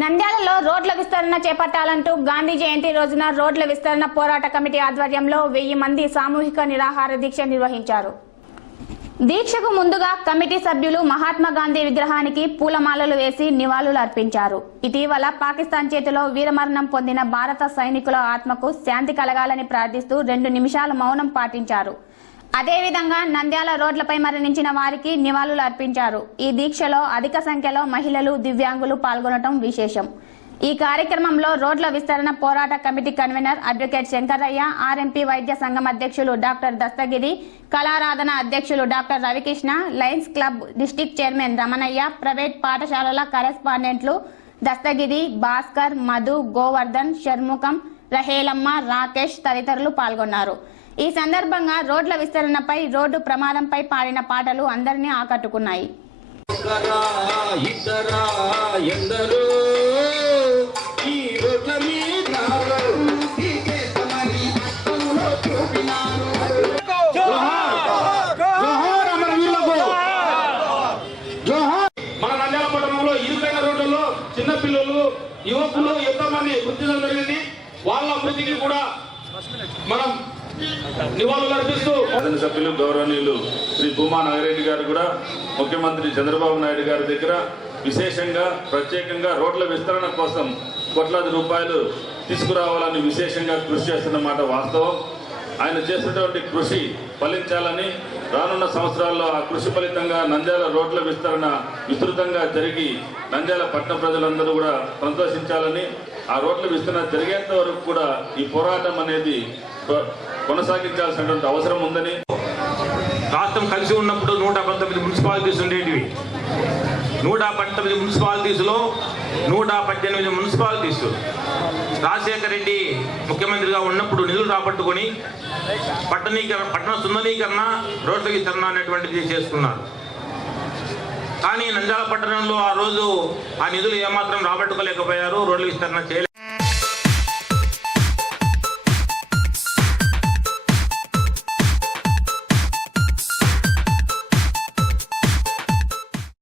నంద్యాలలో రోడ్ల విస్తరణ చేపట్టాలంటూ గాంధీ జయంతి రోజున రోడ్ల విస్తరణ పోరాట కమిటీ ఆధ్వర్యంలో వెయ్యి మంది సామూహిక నిరాహార దీక్ష నిర్వహించారు. దీక్షకు ముందుగా కమిటీ సభ్యులు మహాత్మా గాంధీ విగ్రహానికి పూలమాలలు వేసి నివాళులు అర్పించారు. ఇటీవల పాకిస్తాన్ చేతిలో వీరమరణం పొందిన భారత సైనికుల ఆత్మకు శాంతి కలగాలని ప్రార్థిస్తూ రెండు నిమిషాలు మౌనం పాటించారు. అదేవిధంగా నంద్యాల రోడ్లపై మరణించిన వారికి నివాళులు అర్పించారు. ఈ దీక్షలో అధిక సంఖ్యలో మహిళలు దివ్యాంగులు పాల్గొనడం విశేషం. ఈ కార్యక్రమంలో రోడ్ల విస్తరణ పోరాట committee convener advocate Shankaraiah RMP వైద్య సంఘం అధ్యక్షులు డాక్టర్ దస్తగిరి కళారాధన అధ్యక్షులు doctor Ravikrishna Lions club district chairman Ramanaiah private పాఠశాలల కరెస్పాండెంట్లు దస్తగిరి భాస్కర్ మధు గోవర్ధన్ షర్ముఖం రహేలమ్మ రాకేష్ తదితరులు పాల్గొన్నారు. ఈ సందర్భంగా రోడ్ల విస్తరణపై రోడ్డు ప్రమాదంపై పాడిన పాటలు అందరినీ ఆకట్టుకున్నాయి ఒకరా ఇద్దరా ఎందరో ఈ రోడ్ల మీద ఈ చేతమని అర్థంలో చూపినారు. జోహార్ అమరవీరులకు. జోహార్. మన నంద్యాల పట్టణంలో ఇరుకైన రోడ్లలో చిన్న పిల్లలు యువకులు ఎంతో మంది మృతి చెందడం జరిగింది వాళ్ళ మృతికి కూడా మనం నివాళులు అర్పిస్తూ శాసన సభ్యులు గౌరవనీయులు శ్రీ భూమా నాగిరెడ్డి గారు కూడా ముఖ్యమంత్రి చంద్రబాబు నాయుడు గారి దగ్గర విశేషంగా ప్రత్యేకంగా రోడ్ల విస్తరణ కోసం కోట్లాది రూపాయలు తీసుకురావాలని విశేషంగా కృషి చేస్తున్నమాట వాస్తవం. ఆయన చేసినటువంటి కృషి ఫలించాలని రానున్న సంవత్సరాల్లో ఆ కృషి ఫలితంగా నంద్యాల రోడ్ల విస్తరణ విస్తృతంగా జరిగి నంద్యాల పట్టణ ప్రజలందరూ కూడా సంతోషించాలని ఆ రోడ్ల విస్తరణ జరిగేంత వరకు కూడా ఈ పోరాటం అనేది కొ- కొనసాగించాల్సినటువంటి అవసరం ఉందని. రాష్ట్రం కలిసి ఉన్నప్పుడు నూట పంతొమ్మిది మున్సిపాలిటీస్ ఉండేటివి. నూట పంతొమ్మిది మున్సిపాలిటీస్లో నూట పద్దెనిమిది మున్సిపాలిటీస్. రాజశేఖర రెడ్డి ముఖ్యమంత్రిగా ఉన్నప్పుడు నిధులు రాబట్టుకొని పట్టణీకరణ పట్టణ సుందరీకరణ రోడ్ల విస్తరణ అనేటువంటిది చేసుకున్నారు కానీ నంద్యాల పట్టణంలో ఆ రోజు ఆ నిధులు ఏమాత్రం రాబట్టుకోలేకపోయారు రోడ్ల విస్తరణ చేయలేదు